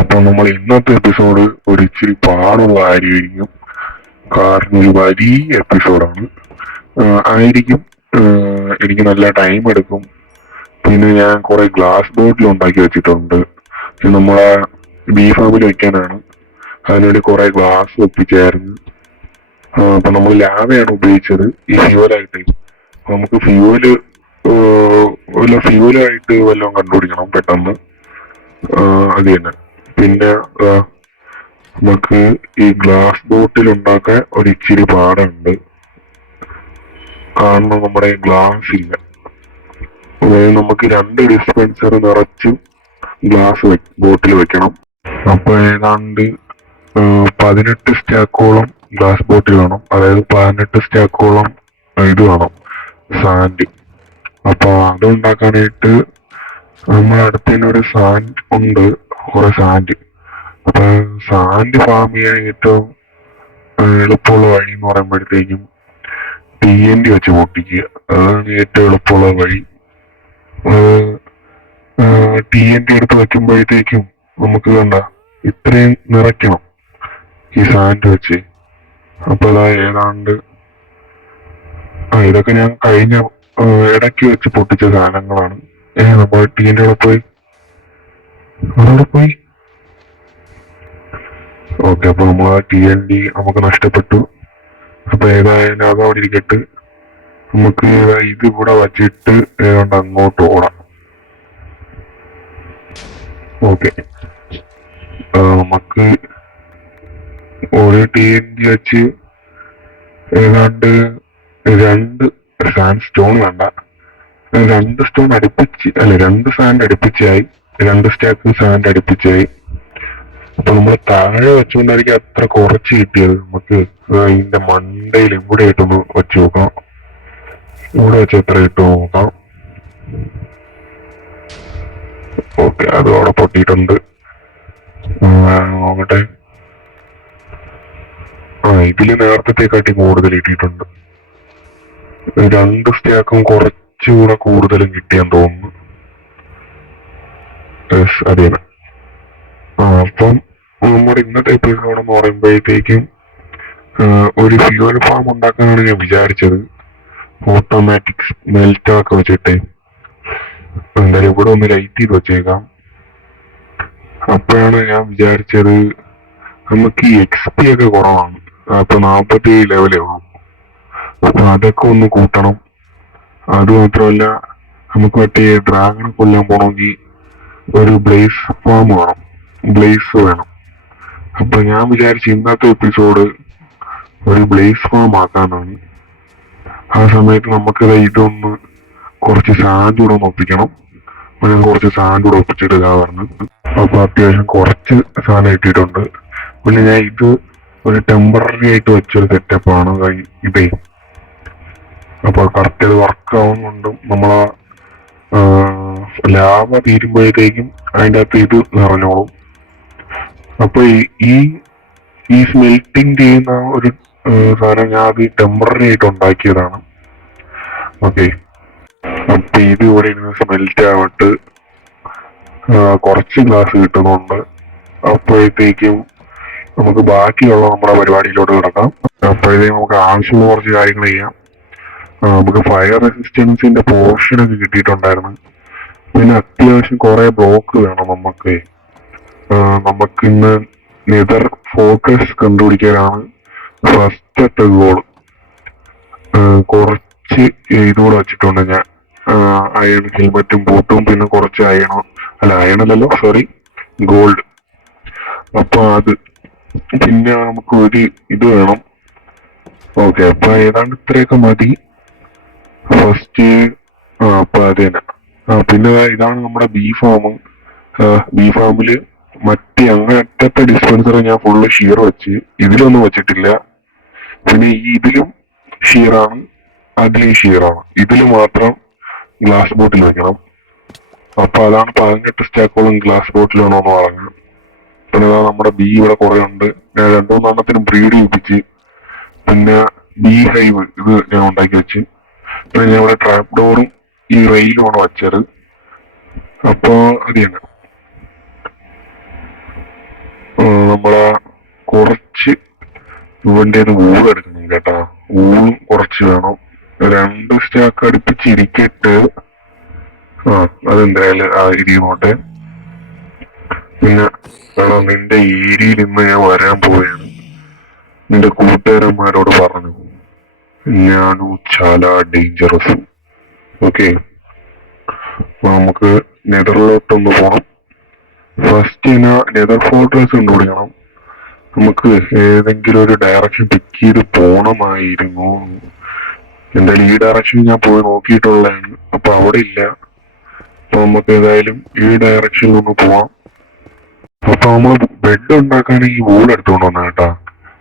അപ്പൊ നമ്മൾ ഇന്നത്തെ എപ്പിസോഡ് ഒരു ഇച്ചിരി പാടുള്ള കാര്യമായിരിക്കും. കാരണം ഒരു വലിയ എപ്പിസോഡാണ്. ആയിരിക്കും. എനിക്ക് നല്ല ടൈം എടുക്കും. പിന്നെ ഞാൻ കുറെ ഗ്ലാസ് ബോട്ടിൽ ഉണ്ടാക്കി വെച്ചിട്ടുണ്ട്. ഇത് നമ്മളെ ബീ ഫാമിൽ വെക്കാനാണ്. അതിനുവേണ്ടി കുറെ ഗ്ലാസ് ഒപ്പിച്ചായിരുന്നു. അപ്പൊ നമ്മൾ ലാവയാണ് ഉപയോഗിച്ചത് ഈ ഫ്യൂവലായിട്ട്. നമുക്ക് ഫ്യൂവലായിട്ട് വല്ലതും കണ്ടുപിടിക്കണം പെട്ടെന്ന്. അത് തന്നെ. പിന്നെ നമുക്ക് ഈ ഗ്ലാസ് ബോട്ടിൽ ഉണ്ടാക്കാൻ ഒരു ഇച്ചിരി പാടുണ്ട്. കാരണം നമ്മുടെ ഗ്ലാസ് ഇല്ല. അതായത് നമുക്ക് 2 ഡിസ്പെൻസർ നിറച്ച് ഗ്ലാസ് ബോട്ടിൽ വെക്കണം. അപ്പൊ ഏതാണ്ട് 18 സ്റ്റാക്കോളം ഗ്ലാസ് ബോട്ടിൽ വേണം. അതായത് 18 സ്റ്റാക്കോളം ഇത് വേണം, സാൻഡ്. അപ്പൊ അതുണ്ടാക്കാനായിട്ട് നമ്മുടെ അടുത്ത് തന്നെ ഒരു സാൻഡ് ഉണ്ട്, കുറെ സാൻഡ്. അപ്പൊ സാൻഡ് ഫാം ചെയ്യാൻ ഏറ്റവും എളുപ്പമുള്ള വഴി എന്ന് പറയുമ്പോഴത്തേക്കും TNT വെച്ച് പൊട്ടിക്കുക. അതാണ് ഏറ്റവും എളുപ്പമുള്ള വഴി. TNT എടുത്ത് വെക്കുമ്പോഴത്തേക്കും നമുക്ക് കണ്ട ഇത്രയും നിറയ്ക്കണം ഈ സാൻഡ് വെച്ച്. അപ്പൊ അതാ ഏതാണ്ട് ഇതൊക്കെ ഞാൻ കഴിഞ്ഞ ഇടയ്ക്ക് വെച്ച് പൊട്ടിച്ച സാധനങ്ങളാണ്. നമ്മൾ TNT അവിടെ പോയി. ഓക്കെ, അപ്പൊ നമ്മൾ ആ TNT നമുക്ക് നഷ്ടപ്പെട്ടു. അപ്പൊ ഏതായാലും അത് അവിടെ ഇരിക്കട്ട്. നമുക്ക് ഇത് ഇവിടെ വച്ചിട്ട് ഏതാണ്ട് അങ്ങോട്ട് ഓടാം. ഓക്കെ, നമുക്ക് ഒരു TNT വെച്ച് ഏതാണ്ട് 2 സാൻഡ് സ്റ്റോൺ വേണ്ട, 2 സ്റ്റോൺ അടുപ്പിച്ച്, അല്ല 2 സാൻഡ് അടുപ്പിച്ചായി, 2 സ്റ്റാക്ക് സാൻഡ് അടുപ്പിച്ചായി. അപ്പൊ നമ്മൾ താഴെ വെച്ചുകൊണ്ടായിരിക്കും അത്ര കുറച്ച് കിട്ടിയത്. നമുക്ക് അതിന്റെ മണ്ടയിൽ ഇവിടെ ആയിട്ടൊന്ന് വെച്ച് നോക്കാം. ഇവിടെ വെച്ച് എത്ര കിട്ടുമോ നോക്കാം. ഓക്കെ, അത് അവിടെ പൊട്ടിയിട്ടുണ്ട്. നോക്കട്ടെ. ഇതില് നേരത്തെക്കാട്ടി കൂടുതൽ കിട്ടിയിട്ടുണ്ട്. 2 സ്റ്റാക്കും കുറച്ചുകൂടെ കൂടുതലും കിട്ടിയാന്ന് തോന്നുന്നു. അതെ. അപ്പം നമ്മുടെ ഇന്നത്തെ എപ്പിസോഡ് എന്ന് പറയുമ്പോഴത്തേക്കും ഒരു ഫ്യൂവൽ ഫാം ഉണ്ടാക്കാനാണ് ഞാൻ വിചാരിച്ചത്. ഓട്ടോമാറ്റിക് മെൽറ്റൊക്കെ വെച്ചിട്ട് എന്തായാലും ഇവിടെ ഒന്ന് ലൈറ്റ് ചെയ്ത് വെച്ചേക്കാം. അപ്പോഴാണ് ഞാൻ വിചാരിച്ചത് നമുക്ക് ഈ XP ഒക്കെ കുറവാണ്. അപ്പൊ 47 ലെവലേ ഉള്ളൂ. അപ്പൊ അതൊക്കെ ഒന്ന് കൂട്ടണം. അത് മാത്രമല്ല, നമുക്ക് മറ്റേ ഡ്രാഗണെ കൊല്ലാൻ പോണമെങ്കിൽ ഒരു ബ്ലേസ് ഫാം വേണം, ബ്ലേസ് വേണം. അപ്പൊ ഞാൻ വിചാരിച്ചു ഇന്നത്തെ എപ്പിസോഡ് ഒരു ബ്ലേസ് ഫാം ആക്കാനാണ്. ആ സമയത്ത് നമുക്ക് ഇതൊന്ന് കുറച്ച് സാൻഡ് കൂടെ ഒന്ന് ഒപ്പിക്കണം. ഞാൻ കുറച്ച് സാൻഡ് കൂടെ ഒപ്പിച്ചിട്ട് ഇതാ പറഞ്ഞു. അപ്പൊ അത്യാവശ്യം കുറച്ച് സാധനം കിട്ടിയിട്ടുണ്ട്. പിന്നെ ഞാൻ ഇത് ഒരു ടെമ്പററി ആയിട്ട് വെച്ചൊരു സെറ്റപ്പാണ് ഇതേ. അപ്പൊ കറക്റ്റ് ഇത് വർക്ക് ആവുന്നുണ്ടും നമ്മളാ ലാഭ തീരുമ്പോഴത്തേക്കും അതിൻ്റെ അകത്ത് ഇത് നിറഞ്ഞോളും. അപ്പൊ ഈ സ്മെൽറ്റിംഗ് ചെയ്യുന്ന ഒരു സാധനം ഞാൻ അത് ടെമ്പററി ആയിട്ട് ഉണ്ടാക്കിയതാണ്. ഓക്കെ, അപ്പൊ ഇത് ഇവിടെ ഇരുന്ന് സ്മെൽറ്റ് ആവട്ട്. കുറച്ച് ഗ്ലാസ് കിട്ടുന്നുണ്ട്. അപ്പോഴത്തേക്കും നമുക്ക് ബാക്കിയുള്ള നമ്മുടെ പരിപാടിയിലോട്ട് കിടക്കാം. അപ്പോഴത്തേക്കും നമുക്ക് ആവശ്യമുള്ള കുറച്ച് കാര്യങ്ങൾ ചെയ്യാം. നമുക്ക് ഫയർ റെസിസ്റ്റൻസിന്റെ പോർഷനൊക്കെ കിട്ടിയിട്ടുണ്ടായിരുന്നു. പിന്നെ അത്യാവശ്യം കുറെ ബ്ലോക്ക് വേണം നമുക്ക്. നമുക്കിന്ന് നെതർ ഫോക്കസ് കണ്ടുപിടിക്കാനാണ് ഫസ്റ്റത്തെ ഗോൾ. കുറച്ച് ഇതുകൂടെ വെച്ചിട്ടുണ്ട് ഞാൻ. അയൺ ഹെൽമറ്റും ബൂട്ടും പിന്നെ കുറച്ച് അയണല്ലോ സോറി, ഗോൾഡ്. അപ്പൊ അത് പിന്നെ നമുക്ക് ഒരു ഇത് വേണം. ഓക്കെ, അപ്പൊ ഏതാണ്ട് ഇത്രയൊക്കെ മതി ഫസ്റ്റ്. അപ്പൊ അത് തന്നെ. പിന്നെ ഇതാണ് നമ്മുടെ ബീ ഫാം. ബീ ഫാമില് മറ്റേ അങ്ങനത്തെ ഡിസ്പെൻസർ ഞാൻ ഫുള്ള് ഷീർ വെച്ച്, ഇതിലൊന്നും വെച്ചിട്ടില്ല. പിന്നെ ഇതിലും ഷീറാണ്, അതിലും ഷീറാണ്. ഇതിൽ മാത്രം ഗ്ലാസ് ബോട്ടിൽ വെക്കണം. അപ്പൊ അതാണ് 18 സ്റ്റാക്കോളം ഗ്ലാസ് ബോട്ടിൽ വേണമെന്ന് പറഞ്ഞു. പിന്നെ നമ്മുടെ ബീ ഇവിടെ കുറെ ഉണ്ട്. ഞാൻ 2-3 ബ്രീഡ് ചെയ്യിപ്പിച്ച്. പിന്നെ ബീ ഹൈവ് ഇത് ഞാൻ ഉണ്ടാക്കി വെച്ച്. പിന്നെ ഞാൻ ഇവിടെ ട്രാപ്പ് ഡോറും ഈ റെയിലുമാണ് വെച്ചത്. അപ്പൊ അത് തന്നെ. നമ്മളാ കുറച്ച് ഇവന്റെ ഊൾ എടുക്കണം കേട്ടാ. ഊളും കുറച്ച് വേണം. 2 സ്റ്റാക്ക് അടുപ്പിച്ചിരിക്കട്ട്. ആ അതെന്തായാലും ആ ഇരിക്കണോട്ടെ. പിന്നെ എടാ നിന്റെ ഏരിയയിൽ ഇന്ന് ഞാൻ വരാൻ പോവുകയാണ്. നിന്റെ കൂട്ടുകാരന്മാരോട് പറഞ്ഞു ഞാനും ചാല ഡേഞ്ചറസ്. ഓക്കെ, നമുക്ക് നെതറിലോട്ടൊന്ന് പോണം. ഫസ്റ്റ് നെതർ ഫോർട്രസ് കണ്ടുപിടിക്കണം. നമുക്ക് ഏതെങ്കിലും ഒരു ഡയറക്ഷൻ പിക്ക് ചെയ്ത് പോണമായിരുന്നു. എന്തായാലും ഈ ഡയറക്ഷൻ ഞാൻ പോയി നോക്കിയിട്ടുള്ളതാണ്. അപ്പൊ അവിടെ ഇല്ല. അപ്പൊ നമുക്ക് ഏതായാലും ഈ ഡയറക്ഷനിൽ ഒന്ന് പോവാം. അപ്പൊ നമ്മള് ബെഡ് ഉണ്ടാക്കാണെങ്കിൽ വൂൾ എടുത്തുകൊണ്ട് വന്ന കേട്ടാ.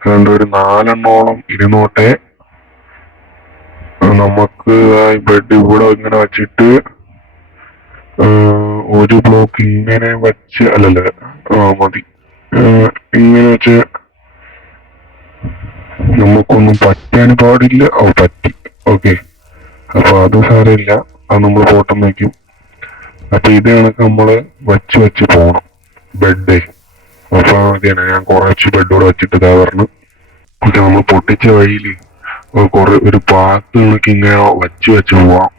അതുകൊണ്ട് ഒരു 4 എണ്ണോളം ഇരുന്നോട്ടെ. നമുക്ക് ബെഡ് ഇവിടെ ഇങ്ങനെ വെച്ചിട്ട് ഒരു ബ്ലോക്ക് ഇങ്ങനെ വെച്ച് അല്ലല്ല മതി. ഇങ്ങനെ വെച്ച് നമുക്കൊന്നും പറ്റാൻ പാടില്ല. പറ്റി. ഓക്കെ, അപ്പൊ അത് സാരമില്ല. അത് നമ്മൾ ഫോട്ടം വയ്ക്കും. അപ്പൊ ഇത് കണക്ക് നമ്മള് വെച്ച് പോണം ബെഡ്. അപ്പൊ അതെയാണ് ഞാൻ കുറച്ച് ബെഡോടെ വെച്ചിട്ട് ഇതാ പറഞ്ഞു. പക്ഷെ നമ്മൾ പൊട്ടിച്ച വഴിയില് ഒരു പാത്ത് കണക്ക് ഇങ്ങനെ വെച്ച് പോവാം.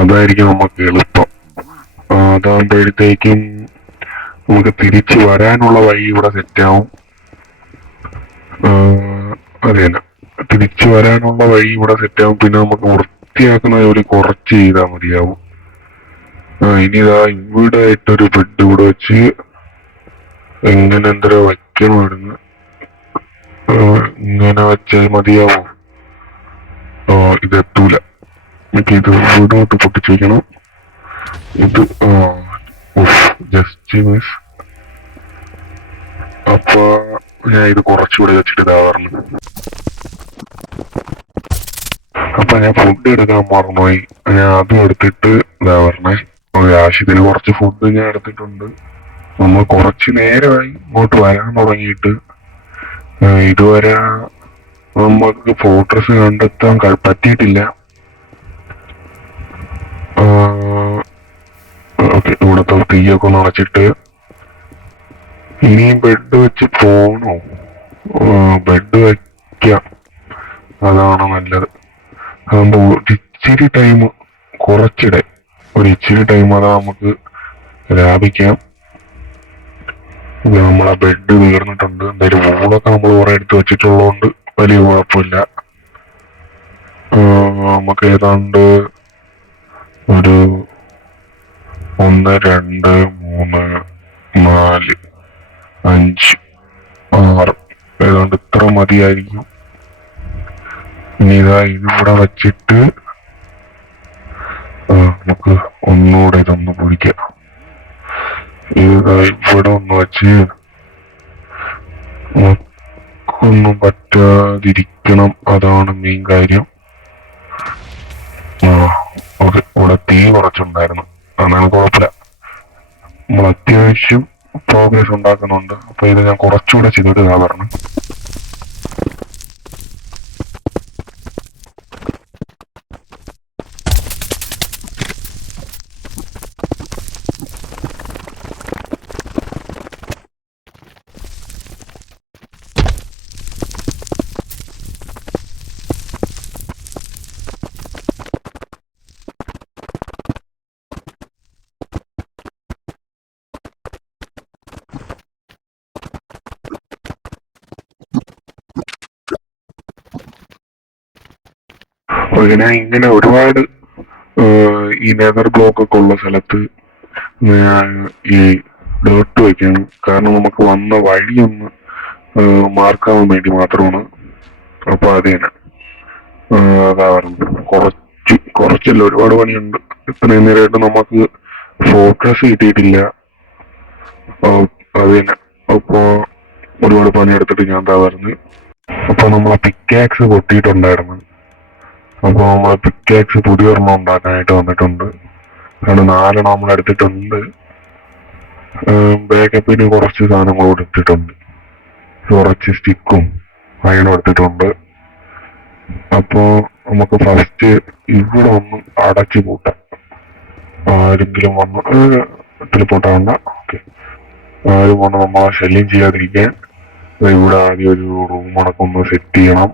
അതായിരിക്കും നമുക്ക് എളുപ്പം. അതാകുമ്പോഴത്തേക്കും നമുക്ക് തിരിച്ചു വരാനുള്ള വഴി ഇവിടെ സെറ്റാവും. അത് തന്നെ, തിരിച്ചു വരാനുള്ള വഴി ഇവിടെ സെറ്റാവും. പിന്നെ നമുക്ക് വൃത്തിയാക്കുന്ന ജോലി കുറച്ച് ചെയ്താൽ മതിയാവും. ഇനി ഇതാ ഇവിടെ ആയിട്ടൊരു ബെഡ് ഇവിടെ വെച്ച് എങ്ങനെ എന്തോ വെക്കണമായിരുന്നു. ഇങ്ങനെ വെച്ചാൽ മതിയാവും. ഇതെത്തൂല. എനിക്ക് ഇത് ഇവിടോട്ട് പൊട്ടിച്ചു വെക്കണം. ഇത് ജസ്റ്റ് മിസ്. അപ്പൊ ഞാൻ ഇത് കുറച്ചുകൂടെ വെച്ചിട്ട് ഇതാ പറഞ്ഞു. അപ്പൊ ഞാൻ ഫുഡ് എടുക്കാൻ മറന്നുപോയി. ഞാൻ അതും എടുത്തിട്ട് ഇതാ പറഞ്ഞേ. ആവശ്യത്തിന് കുറച്ച് ഫുഡ് ഞാൻ എടുത്തിട്ടുണ്ട്. നമ്മൾ കുറച്ച് നേരമായി ഇങ്ങോട്ട് വരാൻ തുടങ്ങിയിട്ട്. ഇതുവരെ നമുക്ക് ഫോർട്രസ് കണ്ടെത്താൻ പറ്റിയിട്ടില്ല. ഓക്കെ, ഇവിടുത്തെ തീയൊക്കെ ഒന്ന് അടച്ചിട്ട് ഇനിയും ബെഡ് വെച്ച് പോണോ? ബെഡ് വയ്ക്കാം, അതാണ് നല്ലത്. അതാകുമ്പോ ഇച്ചിരി ടൈം, കുറച്ചിടെ ഒരു ഇച്ചിരി ടൈം അതാ നമുക്ക് ലാഭിക്കാം. നമ്മളെ ബെഡ് തീർന്നിട്ടുണ്ട്. എന്തായാലും വൂളൊക്കെ നമ്മൾ കുറെ എടുത്ത് വെച്ചിട്ടുള്ളതുകൊണ്ട് വലിയ കുഴപ്പമില്ല. നമുക്ക് ഏതാണ്ട് ഒരു 1 2 3 4 5 6 ഏതാണ്ട് ഇത്ര മതിയായിരിക്കും. ഇനി ഇതാ ഇതിവിടെ വച്ചിട്ട് നമുക്ക് ഒന്നുകൂടെ ഇതൊന്ന് പൊളിക്കാം. ഇതാ ഇവിടെ ഒന്ന് വച്ച് ഒന്നും പറ്റാതിരിക്കണം, അതാണ് മെയിൻ കാര്യം. ഓക്കെ, ഇവിടെ തീ കുറച്ചുണ്ടായിരുന്നു, അതാണ് കുഴപ്പമില്ല. നമ്മൾ അത്യാവശ്യം പ്രോഗ്രസ് ഉണ്ടാക്കുന്നുണ്ട്. അപ്പൊ ഇത് ഞാൻ കുറച്ചുകൂടെ ചെയ്തിട്ട് ഇതാ പറഞ്ഞു. ഞാൻ ഇങ്ങനെ ഒരുപാട് ഈ നെതർ ബ്ലോക്ക് ഒക്കെ ഉള്ള സ്ഥലത്ത് ഞാൻ ഈ ഡേർട്ട് വയ്ക്കണം. കാരണം നമുക്ക് വന്ന വഴിയൊന്ന് മാർക്കാവാൻ വേണ്ടി മാത്രമാണ്. അപ്പൊ അത് തന്നെ അതാ പറഞ്ഞത്. കുറച്ചല്ല, ഒരുപാട് പണിയുണ്ട്. ഇത്രയും നേരമായിട്ട് നമുക്ക് ഫോക്കസ് കിട്ടിയിട്ടില്ല. അത് തന്നെ. അപ്പൊ ഒരുപാട് പണിയെടുത്തിട്ട് ഞാൻ എന്താ പറഞ്ഞത്. അപ്പൊ നമ്മളെ പിക്കാക്സ് പൊട്ടിയിട്ടുണ്ടായിരുന്നു. അപ്പൊ നമ്മളെ പിക്കാക്സ് പുതിയൊരെണ്ണം ഉണ്ടാക്കാനായിട്ട് വന്നിട്ടുണ്ട്. കാരണം 4 നമ്മൾ എടുത്തിട്ടുണ്ട്. ബാക്കപ്പിന് കുറച്ച് സാധനങ്ങൾ എടുത്തിട്ടുണ്ട്. കുറച്ച് സ്റ്റിക്കും അയണും എടുത്തിട്ടുണ്ട്. അപ്പോ നമുക്ക് ഫസ്റ്റ് ഇവിടെ ഒന്ന് അടച്ചു പൂട്ടാം. ആരെങ്കിലും വന്ന് ടെലിപ്പോർട്ടാവണ്ട. ഓക്കെ, ആരും വന്ന് നമ്മളെ ശല്യം ചെയ്യാതിരിക്കാൻ ഇവിടെ ആദ്യം ഒരു റൂം അടക്കം സെറ്റ് ചെയ്യണം.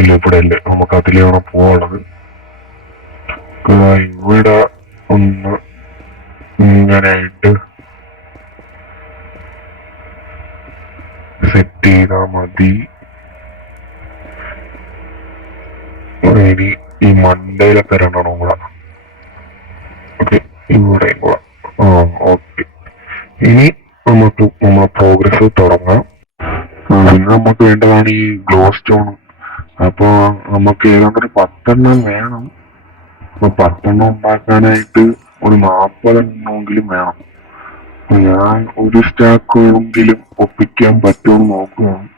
ഇല്ല ഇവിടെ അല്ലേ, നമുക്ക് അതിലാണ് പോവാനുള്ളത്. ഇവിടെ ഒന്ന് ഇങ്ങനെയായിട്ട് സെറ്റ് ചെയ്താൽ മതി. ഇനി ഈ മണ്ടയിലൊക്കെ രണ്ടെണ്ണം കൂടെ. ഓക്കെ, ഇവിടെ കൂടെ. ഓക്കെ, ഇനി നമുക്ക് നമ്മളെ പ്രോഗ്രസ് തുടങ്ങാം. പിന്നെ നമുക്ക് വേണ്ടതാണ് ഈ ഗ്ലോ സ്റ്റോൺ. അപ്പൊ നമുക്ക് ഏതാണ്ട് ഒരു 10 വേണം. അപ്പൊ 10 ഉണ്ടാക്കാനായിട്ട് ഒരു 40 വേണം. അപ്പൊ ഞാൻ ഒരു സ്റ്റാക്കെങ്കിലും ഒപ്പിക്കാൻ പറ്റുമെന്ന് നോക്കുകയാണ്.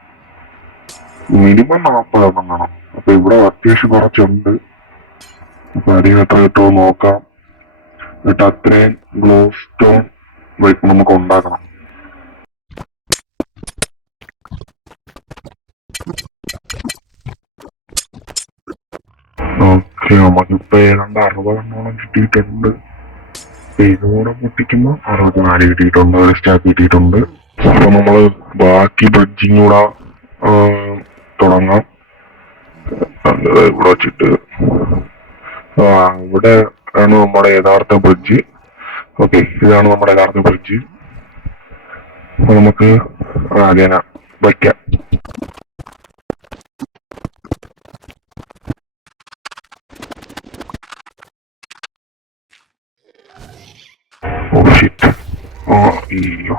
മിനിമം 40 വേണം. അപ്പൊ ഇവിടെ അത്യാവശ്യം കുറച്ചുണ്ട്. അപ്പൊ അധികം എത്ര കിട്ടുമോ നോക്കാം. എന്നിട്ട് അത്രയും ഗ്ലോ സ്റ്റോൺ നമുക്ക് ഉണ്ടാക്കണം. ഓക്കെ, നമുക്കിപ്പോ ഏതാണ്ട് 60 കിട്ടിയിട്ടുണ്ട്. ഇതുകൂടെ പൊട്ടിക്കുമ്പോ 64 കിട്ടിയിട്ടുണ്ട്, ഒരു സ്റ്റാക്ക് കിട്ടിയിട്ടുണ്ട്. അപ്പൊ നമ്മള് ബാക്കി ബ്രിഡ്ജിങ് കൂടെ തുടങ്ങാം. ഇവിടെ വെച്ചിട്ട് ഇവിടെ ആണ് നമ്മുടെ യഥാർത്ഥ ബ്രിഡ്ജ്. ഓക്കെ, ഇതാണ് നമ്മുടെ യഥാർത്ഥ ബ്രിഡ്ജ്. അപ്പൊ നമുക്ക് ആദ്യം വയ്ക്കാം. അയ്യോ,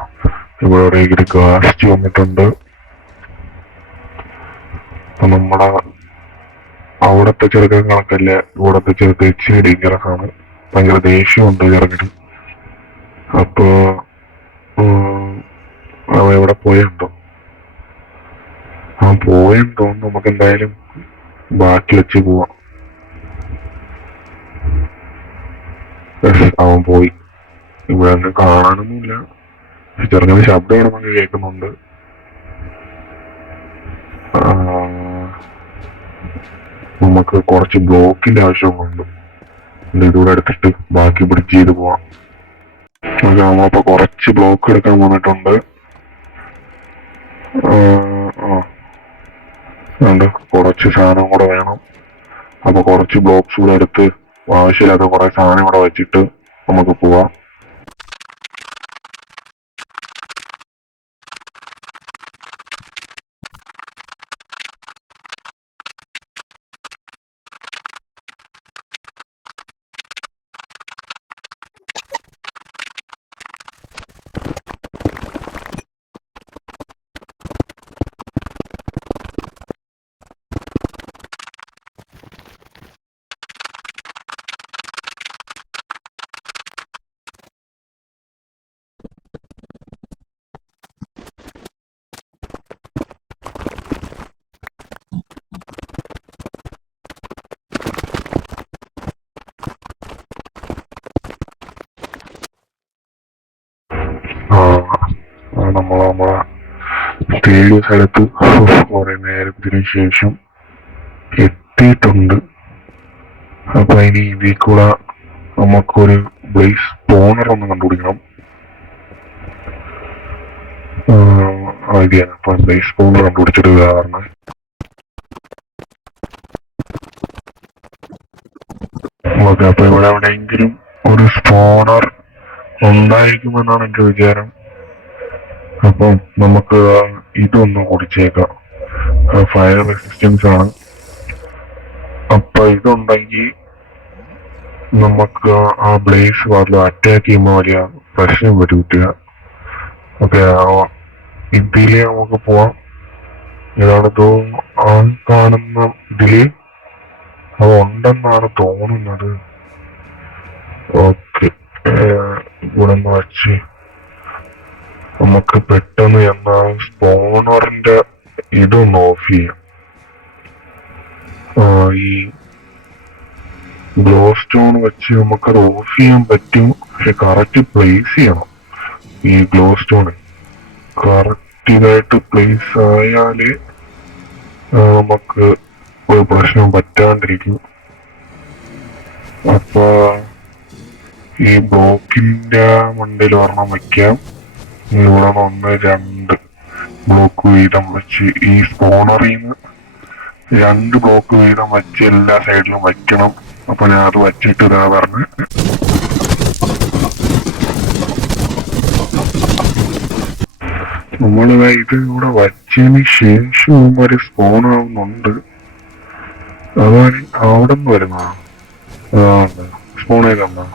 ഇവിടെ ഒരു കാസ്റ്റ് വന്നിട്ടുണ്ട്. അപ്പൊ നമ്മുടെ അവിടത്തെ ചെറുക്കൻ കണക്കല്ല, ഇവിടത്തെ ചെറുക്കൻ ഇച്ചിരി ഡേഞ്ചറസ് ആണ്. ഭയങ്കര ദേഷ്യമുണ്ട് ചെറുക്കന്. അപ്പൊ അവൻ എവിടെ പോയെന്തോ, അവൻ പോയെന്തോ. നമുക്ക് എന്തായാലും ബാക്കി വെച്ച് പോവാം. അവൻ പോയി. ഇവിടെ ഒന്നും കാണാനൊന്നുമില്ല. ചെറുങ്ങനെ ശബ്ദം ഇവിടെ നമുക്ക് കേൾക്കുന്നുണ്ട്. നമുക്ക് കുറച്ച് ബ്ലോക്കിന്റെ ആവശ്യമുണ്ട്. ഇതുകൂടെ എടുത്തിട്ട് ബാക്കി ബ്രിഡ്ജ് ചെയ്ത് പോവാം. നമ്മളിപ്പോ കുറച്ച് ബ്ലോക്ക് എടുക്കാൻ വന്നിട്ടുണ്ട്. കുറച്ച് സാധനം കൂടെ വേണം. അപ്പൊ കുറച്ച് ബ്ലോക്സ് കൂടെ എടുത്ത് ആവശ്യമില്ലാത്ത കുറെ സാധനം കൂടെ വെച്ചിട്ട് നമുക്ക് പോവാം. നമ്മളെ തേടിയ സ്ഥലത്ത് കുറെ നേരത്തിന് ശേഷം എത്തിയിട്ടുണ്ട്. അപ്പൊ ഇനി ഇതിൽ കൂടെ നമുക്കൊരു ബ്ലേസ് സ്പോണർ ഒന്ന് കണ്ടുപിടിക്കണം. ഐഡിയ അപ്പൊ ബ്ലേസ് സ്പോണർ കണ്ടുപിടിച്ചിട്ട് കാരണം ഓക്കെ. അപ്പൊ ഇവിടെ എവിടെയെങ്കിലും ഒരു സ്പോണർ ഉണ്ടായിരിക്കുമെന്നാണ് എന്റെ വിചാരം. അപ്പം നമുക്ക് ഇതൊന്ന് കുടിച്ചേക്കാം. ഫയർ റെസിസ്റ്റൻസ് ആണ്. അപ്പൊ ഇതുണ്ടെങ്കിൽ നമുക്ക് ആ ബ്ലേസ് വാതിൽ അറ്റാക്ക് ചെയ്യുമ്പോൾ വലിയ പ്രശ്നം വരൂല്ല. ഓക്കെ, ഇതില് നമുക്ക് പോവാം. ഇതാണിതോ ആ കാണുന്ന ഇതില് അത് ഉണ്ടെന്നാണ് തോന്നുന്നത്. ഓക്കെ, ഇവിടെ നിന്ന് വച്ച് നമുക്ക് പെട്ടെന്ന് എന്നാ സ്പോണറിന്റെ ഇതൊന്ന് ഓഫ് ചെയ്യാം. ഈ ഗ്ലോ സ്റ്റോൺ വെച്ച് നമുക്കത് ഓഫ് ചെയ്യാൻ പറ്റും. പക്ഷെ കറക്റ്റ് പ്ലേസ് ചെയ്യണം. ഈ ഗ്ലോ സ്റ്റോൺ കറക്റ്റ് ഇതായിട്ട് പ്ലേസ് ആയാല് നമുക്ക് ഒരു പ്രശ്നം പറ്റാണ്ടിരിക്കും. അപ്പൊ ഈ ബ്ലോക്കിന്റെ മണ്ടയിൽ ഒരെണ്ണം വയ്ക്കാം. ഇവിടെ 1, 2 ബ്ലോക്ക് വീതം വെച്ച് ഈ സ്പോണറിൽ നിന്ന് 2 ബ്ലോക്ക് വീതം വെച്ച് എല്ലാ സൈഡിലും വയ്ക്കണം. അപ്പൊ ഞാൻ അത് വച്ചിട്ട് ഇതാ പറഞ്ഞ് നമ്മളിതാ ഇത് ഇവിടെ വച്ചതിന് ശേഷം ഒരു സ്പോൺ ആവുന്നുണ്ട്. അതാണ് അവിടെ നിന്ന് വരുന്ന സ്പോൺ ചെയ്തെന്നാ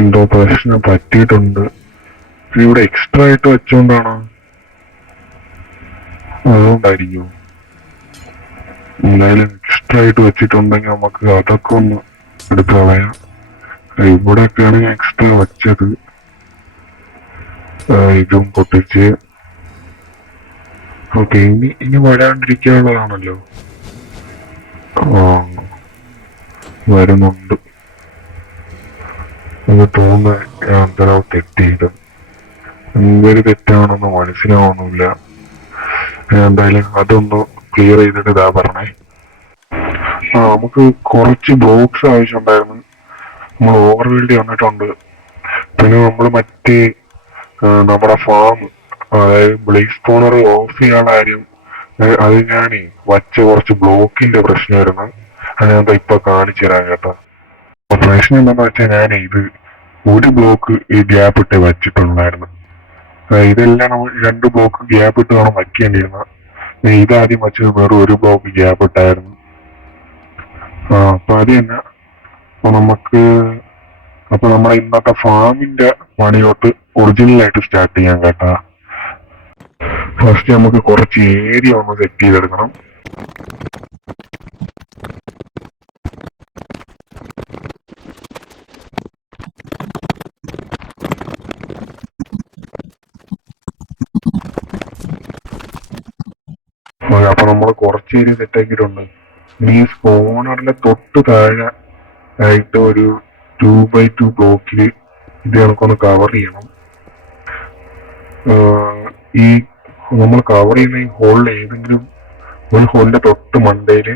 എന്തോ പ്രശ്നം പറ്റിയിട്ടുണ്ട്. ഇവിടെ എക്സ്ട്രാ ആയിട്ട് വെച്ചോണ്ടാണോ? അതുകൊണ്ടായിരിക്കും. എന്തായാലും എക്സ്ട്രാ ആയിട്ട് വെച്ചിട്ടുണ്ടെങ്കിൽ നമുക്ക് അതൊക്കെ ഒന്ന് എടുത്ത് കളയാം. ഇവിടെയൊക്കെയാണ് ഞാൻ എക്സ്ട്രാ വെച്ചത്. ഇതും പൊട്ടിച്ച് ഓക്കെ. ഇനി വരാണ്ടിരിക്കാനുള്ളതാണല്ലോ. വരുന്നുണ്ട്. അത് തോന്നുന്നു ഞാൻ അന്തരം തെറ്റിയത്. എന്തൊരു തെറ്റാണെന്ന് മനസ്സിലാവുന്നില്ല. എന്തായാലും അതൊന്ന് ക്ലിയർ ചെയ്തിട്ട് ഇതാ പറഞ്ഞേ. നമുക്ക് കുറച്ച് ബ്ലോക്സ് ആവശ്യമുണ്ടായിരുന്നു. നമ്മൾ ഓവർ വീൽഡ് വന്നിട്ടുണ്ട്. പിന്നെ നമ്മൾ മറ്റേ നമ്മുടെ ഫാം, അതായത് ബ്ലേസ് കോണർ ഓഫ് ചെയ്യാനുള്ള കാര്യം, അത് ഞാനേ വച്ച കുറച്ച് ബ്ലോക്കിന്റെ പ്രശ്നമായിരുന്നു. അത് ഞാൻ ഇപ്പൊ കാണിച്ചു തരാം കേട്ടോ. പ്രശ്നം എന്താന്ന് വെച്ചാൽ ഞാനേ ഇത് ഒരു ബ്ലോക്ക് ഈ ഗ്യാപ്പ് ഇട്ട് വെച്ചിട്ടുണ്ടായിരുന്നു. ഇതെല്ലാം നമ്മൾ 2 ബ്ലോക്ക് ഗ്യാപ്പ് ഇട്ട് വേണം വയ്ക്കേണ്ടിയിരുന്ന. ഇതാദ്യം വെച്ചത് വെറും 1 ബ്ലോക്ക് ഗ്യാപ്പ് ഇട്ടായിരുന്നു. അപ്പൊ അത് തന്നെ നമുക്ക് അപ്പൊ നമ്മുടെ ഇന്നത്തെ ഫാമിന്റെ പണിയോട്ട് ഒറിജിനൽ ആയിട്ട് സ്റ്റാർട്ട് ചെയ്യാൻ കേട്ടാ. ഫസ്റ്റ് നമുക്ക് കുറച്ച് ഏരിയ ഒന്ന് സെറ്റ് ചെയ്തെടുക്കണം. അപ്പൊ നമ്മൾ കുറച്ച് ഏരിയ സെറ്റ് ആക്കിയിട്ടുണ്ട്. ഈ സ്പോണറിന്റെ തൊട്ട് താഴെ ആയിട്ട് ഒരു 2x2 ബ്ലോക്കില് ഇത് നമുക്കൊന്ന് കവർ ചെയ്യണം. ഈ നമ്മൾ കവർ ചെയ്യുന്ന ഈ ഹോളിൽ ഏതെങ്കിലും ഒരു ഹോളിന്റെ തൊട്ട് മണ്ടയില്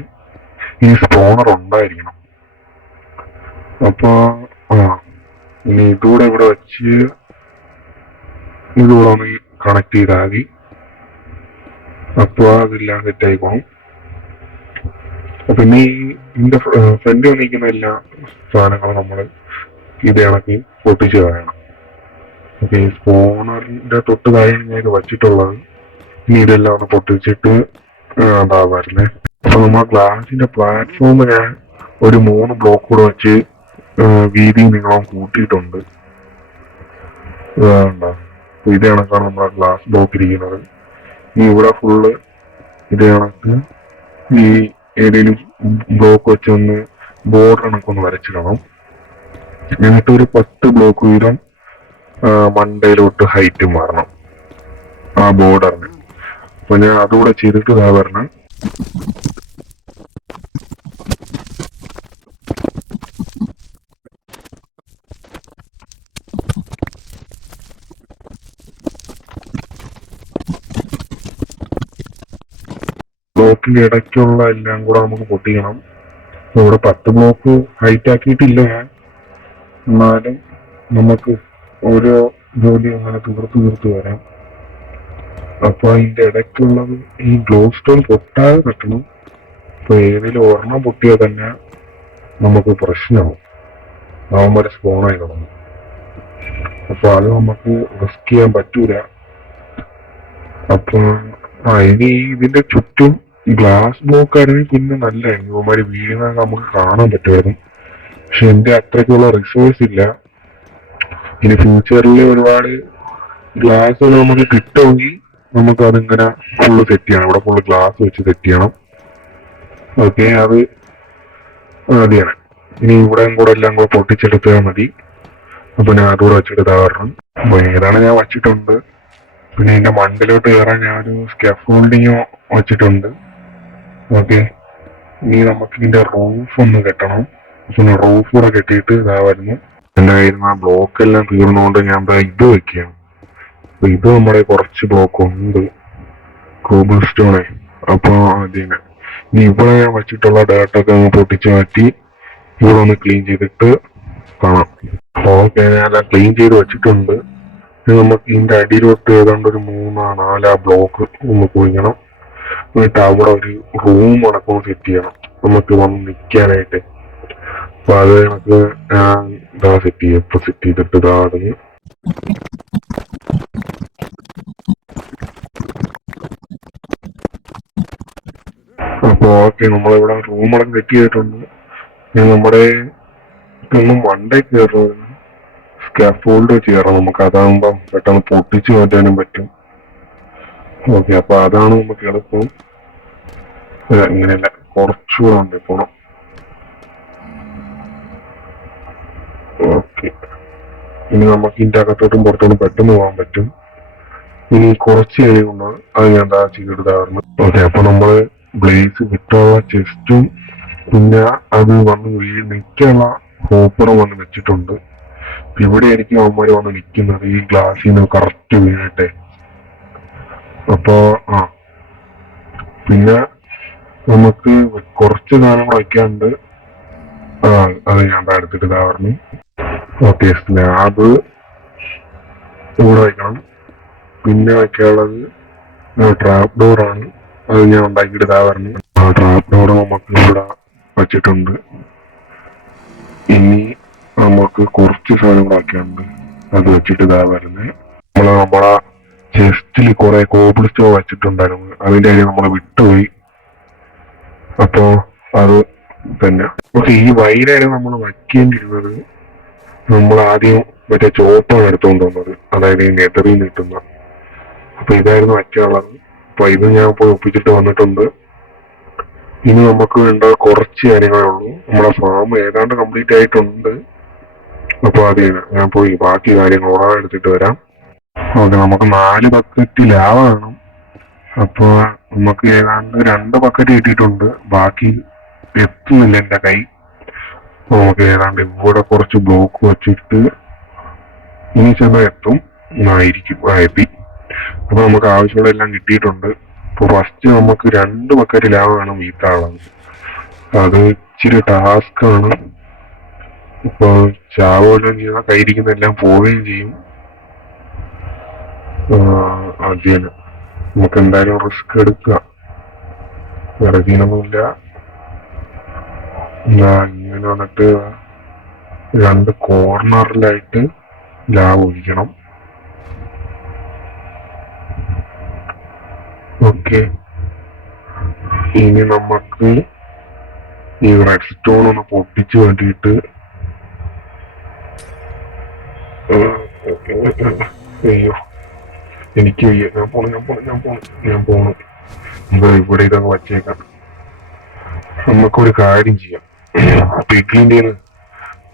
ഈ സ്പോണർ ഉണ്ടായിരിക്കണം. അപ്പൊ ഇനി ഇതൂടെ ഇവിടെ വെച്ച് ഇതൂടെ ഒന്ന് കണക്ട് ചെയ്താൽ മതി. അപ്പൊ അതെല്ലാം സെറ്റ് ആയിക്കോളും. പിന്നെ ഇതിന്റെ ഫ്രണ്ട് വന്നിരിക്കുന്ന എല്ലാ സാധനങ്ങളും നമ്മൾ ഇത് കണക്ക് പൊട്ടിച്ച് കളയണം. ഓക്കെ, സ്പോണറിന്റെ തൊട്ട് താഴെയാണ് ഞാൻ ഇത് വച്ചിട്ടുള്ളത്. ഇനി ഇതെല്ലാം ഒന്ന് പൊട്ടിച്ചിട്ട് അതാ വരുന്നേ. അപ്പൊ നമ്മൾ ഗ്ലാസിന്റെ പ്ലാറ്റ്ഫോം ഞാൻ ഒരു 3 ബ്ലോക്ക് കൂടെ വെച്ച് വീതി നീളം കൂട്ടിയിട്ടുണ്ട്. ഇത് കണക്കാണ് നമ്മുടെ ഗ്ലാസ് ബ്ലോക്ക് ഇരിക്കുന്നത്. ഇനി ഇവിടെ ഫുള്ള് ഇത് കണക്ക് ഈ ഏതെങ്കിലും ബ്ലോക്ക് വെച്ചൊന്ന് ബോർഡർ കണക്കൊന്ന് വരച്ചിടണം. എന്നിട്ട് ഒരു 10 ബ്ലോക്ക് വീതം മണ്ടയിലോട്ട് ഹൈറ്റ് മാറണം ആ ബോർഡറിന്. അപ്പൊ ഞാൻ അതുകൂടെ ചെയ്തിട്ട് ഇതാ പറഞ്ഞ ബ്ലോക്കിന്റെ ഇടയ്ക്കുള്ള എല്ലാം കൂടെ നമുക്ക് പൊട്ടിക്കണം. ഇവിടെ 10 ബ്ലോക്ക് ഹൈറ്റ് ആക്കിയിട്ടില്ല ഞാൻ, എന്നാലും നമുക്ക് ഓരോ ജോലി അങ്ങനെ തീർത്ത് വരാം. അപ്പൊ അതിന്റെ ഇടയ്ക്കുള്ളത് ഈ ഗ്ലോ സ്റ്റോൺ പൊട്ടാതെ പറ്റണം. അപ്പൊ ഏതെങ്കിലും ഒരെണ്ണം പൊട്ടിയാൽ തന്നെ നമുക്ക് പ്രശ്നമാവും. അവന്മാരെ സ്പോണായി തുടങ്ങും. അപ്പൊ അത് നമുക്ക് റിസ്ക് ചെയ്യാൻ പറ്റൂല. അപ്പൊ ഇനി ഇതിന്റെ ചുറ്റും ഗ്ലാസ് ബ്ലോക്ക് ആയിരുന്നെങ്കിൽ പിന്നെ നല്ലതായിരുന്നു. ഇവന്മാര് വീഴുന്നത് നമുക്ക് കാണാൻ പറ്റുമായിരുന്നു. പക്ഷെ എന്റെ അത്രയ്ക്കുള്ള റിസോഴ്സ് ഇല്ല. ഇനി ഫ്യൂച്ചറിൽ ഒരുപാട് ഗ്ലാസ്സുകൾ നമുക്ക് കിട്ടുമെങ്കിൽ നമുക്ക് അതിങ്ങനെ ഫുള്ള് സെറ്റ് ചെയ്യണം. ഇവിടെ ഫുള്ള് ഗ്ലാസ് വെച്ച് സെറ്റ് ചെയ്യണം. ഓക്കെ, അത് മതിയാണ്. ഇനി ഇവിടെയും കൂടെ എല്ലാം കൂടെ പൊട്ടിച്ചെടുത്താൽ മതി. അപ്പൊ ഞാൻ അതുകൂടെ വെച്ചിട്ട് ഇതാവരണം. അപ്പൊ ഏതാണ് ഞാൻ വച്ചിട്ടുണ്ട്. പിന്നെ ഇതിന്റെ മണ്ടിലോട്ട് കയറാൻ ഞാനൊരു സ്കാഫോൾഡിങ് വെച്ചിട്ടുണ്ട്. ഓക്കെ, ഇനി നമുക്ക് ഇതിന്റെ റൂഫ് ഒന്ന് കെട്ടണം. പിന്നെ റൂഫ് കൂടെ കെട്ടിയിട്ട് ഇതാ വരുന്നു. എന്റെ കയ്യിൽ നിന്ന് ആ ബ്ലോക്ക് എല്ലാം തീർന്നുകൊണ്ട് ഞാൻ ഇത് വെക്കുകയാണ്. അപ്പൊ ഇത് നമ്മുടെ കുറച്ച് ബ്ലോക്ക് ഉണ്ട്, കോബിൾ സ്റ്റോണേ. അപ്പൊ അതിന് ഇനി ഇവിടെ ഞാൻ വെച്ചിട്ടുള്ള ഡേട്ടൊക്കെ ഒന്ന് പൊട്ടിച്ച് മാറ്റി ഇവിടെ ഒന്ന് ക്ലീൻ ചെയ്തിട്ട് കാണാം. ഓക്കെ, ഞാൻ ക്ലീൻ ചെയ്ത് വെച്ചിട്ടുണ്ട്. നമുക്ക് ഇതിന്റെ അടിയിലോട്ട് ഏതാണ്ട് ഒരു 3-4 ബ്ലോക്ക് ഒന്ന് കുഴിക്കണം. എന്നിട്ട് അവിടെ ഒരു റൂം അടക്കം സെറ്റ് ചെയ്യണം നമുക്ക് വന്ന് നിൽക്കാനായിട്ട്. അപ്പൊ അത് നമുക്ക് ഇതാ സെറ്റ് ചെയ്യും. ഇപ്പൊ സെറ്റ് ചെയ്തിട്ട് ഇതാ അതിന് അപ്പൊ ഓക്കെ, നമ്മളിവിടെ റൂം അടക്കം സെറ്റ് ചെയ്തിട്ടുണ്ട്. നമ്മുടെ ഇതൊന്നും മണ്ടേ കയറുന്നത് സ്കാഫോൾഡ് വെച്ച് കയറാം നമുക്ക്. അതാകുമ്പം പെട്ടെന്ന് പൊട്ടിച്ച് മാറ്റാനും പറ്റും. ഓക്കെ, അപ്പൊ അതാണ് നമുക്ക് എളുപ്പം. ഇങ്ങനെയല്ല, കുറച്ചുകൂടെ ഉണ്ട് പോണം. ഓക്കെ, ഇനി നമുക്ക് ഇതിന്റെ അകത്തോട്ടും പുറത്തോട്ടും പെട്ടെന്ന് പോകാൻ പറ്റും. ഇനി കുറച്ച് കഴിയുകൊണ്ട് അത് ഞാൻ എന്താ ചെയ്തിട്ടായിരുന്നു. ഓക്കെ, അപ്പൊ നമ്മള് ബ്ലേസ് വിട്ടുള്ള ചെസ്റ്റും പിന്നെ അത് വന്ന് നിൽക്കാനുള്ള ഹോപ്പറും വന്ന് വെച്ചിട്ടുണ്ട്. ഇവിടെ ആയിരിക്കും അവന്മാര് വന്ന് നിൽക്കുന്നത്, ഈ ഗ്ലാസ്സിൽ നിന്ന് കറക്റ്റ് വീഴട്ടെ. അപ്പൊ പിന്നെ നമുക്ക് കുറച്ച് കാലം വയ്ക്കാണ്ട് അത് ഞാൻ എടുത്തിട്ട് ഇതായിരുന്നു. ഓക്കെ, സ്ലാബ് ഇവിടെ വയ്ക്കണം. പിന്നെ വയ്ക്കാനുള്ളത് ട്രാപ്പ് ഡോറാണ്. അത് ഞാൻ ഉണ്ടാക്കിയിട്ട് ഇതായിരുന്നു. ട്രാപ്പ് ഡോർ നമുക്ക് ഇവിടെ വച്ചിട്ടുണ്ട്. ഇനി നമുക്ക് കുറച്ച് സാധനങ്ങൾ ആക്കിയുണ്ട്, അത് വെച്ചിട്ട് ഇതാ വരുന്നത്. നമ്മളെ ചെസ്റ്റിൽ കുറെ കോബിൾ സ്റ്റോ വെച്ചിട്ടുണ്ടായിരുന്നു, അതിന്റെ കാര്യം നമ്മൾ വിട്ടുപോയി. അപ്പോ അത് തന്നെ. പക്ഷെ ഈ വൈരായിരുന്നു നമ്മൾ വയ്ക്കേണ്ടിരുന്നത്. നമ്മൾ ആദ്യം മറ്റേ ചോപ്പാണ് എടുത്തുകൊണ്ട് വന്നത്, അതായത് ഈ നെതറിൽ കിട്ടുന്ന. അപ്പൊ ഇതായിരുന്നു വയ്ക്കാനുള്ളത്. അപ്പൊ ഇത് ഞാൻ പോയി ഒപ്പിച്ചിട്ട് വന്നിട്ടുണ്ട്. ഇനി നമുക്ക് വേണ്ട കുറച്ച് കാര്യങ്ങളേ ഉള്ളൂ. നമ്മുടെ ഫാം ഏതാണ്ട് കംപ്ലീറ്റ് ആയിട്ടുണ്ട്. അപ്പൊ അത് ഞാൻ പോയി ബാക്കി കാര്യങ്ങൾ ഓർഡർ എടുത്തിട്ട് വരാം. ഓക്കെ, നമുക്ക് 4 ബക്കറ്റ് ലാവ വേണം. അപ്പൊ നമുക്ക് ഏതാണ്ട് 2 ബക്കറ്റ് കിട്ടിയിട്ടുണ്ട്, ബാക്കി എത്തുന്നില്ല എന്റെ കൈ. നമുക്ക് ഏതാണ്ട് ഇവിടെ കുറച്ച് ബ്ലോക്ക് വെച്ചിട്ട് ഇനി ചെന്നാൽ എത്തും ആയിരിക്കും. എത്തി. അപ്പൊ നമുക്ക് ആവശ്യമുള്ള എല്ലാം കിട്ടിയിട്ടുണ്ട്. അപ്പൊ ഫസ്റ്റ് നമുക്ക് 2 ബക്കറ്റ് ലാവ വേണം വീട്ടാളത്. അത് ഇച്ചിരി ടാസ്ക് ആണ്. ഇപ്പൊ ചാവെല്ലാം ചെയ്താൽ കയ്യിരിക്കുന്ന എല്ലാം പോവുകയും ചെയ്യും. ആദ്യം നമുക്ക് എന്തായാലും റിസ്ക് എടുക്കുക, വേറെ സീനൊന്നുമില്ല. ഇങ്ങനെ വന്നിട്ട് 2 കോർണറിലായിട്ട് ലാവ് ഒഴിക്കണം. ഓക്കെ, ഇനി നമുക്ക് ഈ റെഡ് സ്റ്റോൺ ഒന്ന് പൊട്ടിച്ച് വേണ്ടിയിട്ട് അയ്യോ എനിക്ക് ഞാൻ പോണു. ഇവിടെ ഇതൊക്കെ വച്ചേക്കാം. നമുക്കൊരു കാര്യം ചെയ്യാം, പിഗ്ലിന്റെ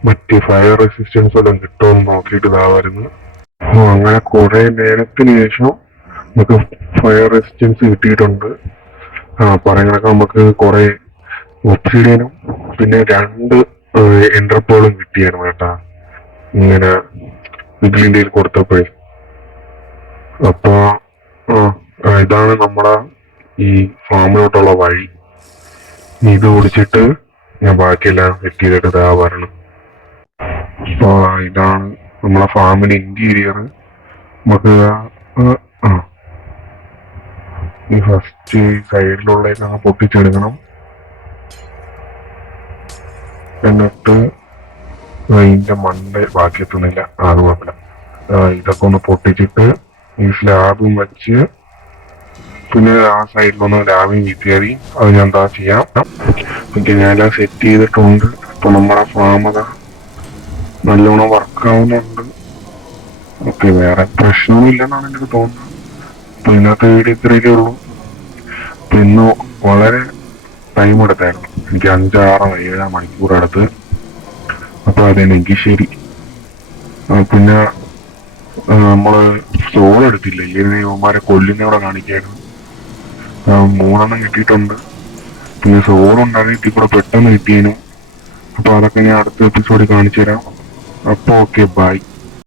മറ്റ് ഫയർ റെസിസ്റ്റൻസ് വല്ലതും കിട്ടുമെന്ന് നോക്കിയിട്ട് ഇതാവായിരുന്നു. അങ്ങനെ കുറെ നേരത്തിന് ശേഷം നമുക്ക് ഫയർ റെസിസ്റ്റൻസ് കിട്ടിയിട്ടുണ്ട്. പറയുന്നതൊക്കെ നമുക്ക് കുറെ ഒബ്സിഡിയനും പിന്നെ 2 എൻട്രപ്പോളും കിട്ടിയായിരുന്നു കേട്ടാ, ഇങ്ങനെ പിഗ്ലിന്റെ കൊടുത്തപ്പോഴേ. അപ്പൊ ഇതാണ് നമ്മുടെ ഈ ഫാമിലോട്ടുള്ള വഴി. ഇത് ഓടിച്ചിട്ട് ഞാൻ ബാക്കിയെല്ലാം സെറ്റ് ചെയ്തിട്ട് ഇതാ വരണം. അപ്പൊ ഇതാണ് നമ്മളെ ഫാമിന്റെ ഇന്റീരിയർ. നമുക്ക് ഈ ഫസ്റ്റ് സൈഡിലുള്ളതൊക്കെ പൊട്ടിച്ചെടുക്കണം. എന്നിട്ട് ഇതിന്റെ മണ്ട ബാക്കി എത്തുന്നില്ല, അത് കുഴപ്പമില്ല. ഇതൊക്കെ ഒന്ന് പൊട്ടിച്ചിട്ട് ഈ സ്ലാബും വെച്ച് പിന്നെ ആ സൈഡിലൊന്ന് ലാബിയും വീട്ടിയേറി അത് ഞാൻ എന്താ ചെയ്യാം. ഓക്കെ, ഞാനെല്ലാം സെറ്റ് ചെയ്തിട്ടുണ്ട്. അപ്പൊ നമ്മുടെ ഫാം അതാ നല്ലോണം വർക്കാവുന്നുണ്ട്. ഓക്കെ, വേറെ പ്രശ്നവും ഇല്ലെന്നാണ് എനിക്ക് തോന്നുന്നത്. അപ്പൊ ഇന്നത്തെ വീഡിയോ ഇത്രയൊക്കെ ഉള്ളൂ. അപ്പൊ ഇന്ന് വളരെ ടൈം എടുത്തായിരുന്നു, എനിക്ക് 5-6-7 മണിക്കൂർ എടുത്ത്. അപ്പൊ അതെനിക്ക് ശരി. പിന്നെ നമ്മള് സോൾ എടുത്തില്ല, ഇല്ലെങ്കിൽ ഇവന്മാരെ കൊല്ലുന്നവിടെ കാണിക്കായിരുന്നു. 3 കിട്ടിയിട്ടുണ്ട്. പിന്നെ സോളുണ്ടായിരുന്നു ഇതിൽ കൂടെ പെട്ടെന്ന് കിട്ടിയേനും. അപ്പൊ അതൊക്കെ ഞാൻ അടുത്ത എപ്പിസോഡിൽ കാണിച്ചു തരാം. അപ്പൊ ഓക്കെ, ബൈ.